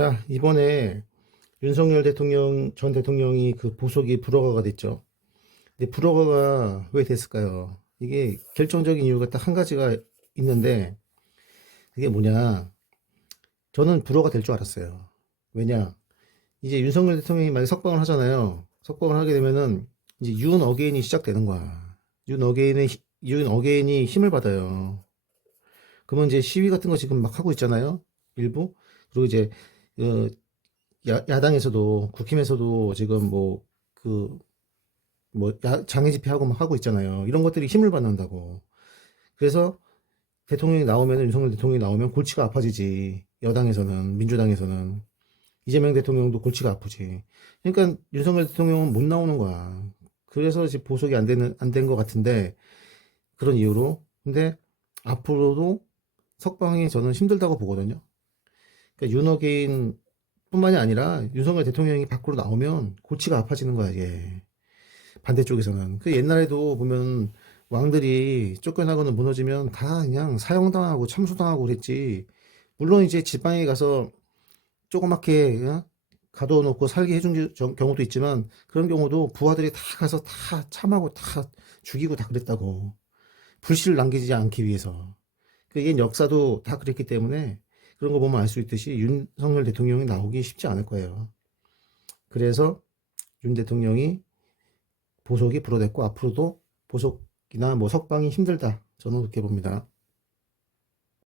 자, 이번에 윤석열 대통령, 전 대통령이 그 보석이 불허가가 됐죠. 근데 불허가가 왜 됐을까요? 이게 결정적인 이유가 딱 한 가지가 있는데, 그게 뭐냐. 저는 불허가 될 줄 알았어요. 왜냐. 이제 윤석열 대통령이 만약 석방을 하잖아요. 석방을 하게 되면은 이제 윤 어게인이 시작되는 거야. 윤 어게인의, 히- 윤 어게인이 힘을 받아요. 그러면 이제 시위 같은 거 지금 막 하고 있잖아요. 일부. 그리고 이제, 어, 야, 야당에서도, 국힘에서도 지금 뭐, 그, 뭐, 야- 장애 집회하고 막 하고 있잖아요. 이런 것들이 힘을 받는다고. 그래서 대통령이 나오면, 윤석열 대통령이 나오면 골치가 아파지지. 여당에서는, 민주당에서는. 이재명 대통령도 골치가 아프지. 그러니까 윤석열 대통령은 못 나오는 거야. 그래서 이제 보석이 안 되는, 안 된 것 같은데, 그런 이유로. 근데 앞으로도 석방이 저는 힘들다고 보거든요. 그러니까 윤호개인 뿐만이 아니라 윤석열 대통령이 밖으로 나오면 골치가 아파지는 거야, 이게. 반대쪽에서는. 그 옛날에도 보면 왕들이 쫓겨나거나 무너지면 다 그냥 사형당하고 참수당하고 그랬지. 물론 이제 지방에 가서 조그맣게 어? 가둬놓고 살게 해준 경우도 있지만 그런 경우도 부하들이 다 가서 다 참하고 다 죽이고 다 그랬다고. 불씨를 남기지 않기 위해서. 그게 역사도 다 그랬기 때문에 그런 거 보면 알 수 있듯이 윤석열 대통령이 나오기 쉽지 않을 거예요. 그래서 윤 대통령이 보석이 불어됐고 앞으로도 보석이나 뭐 석방이 힘들다. 저는 그렇게 봅니다.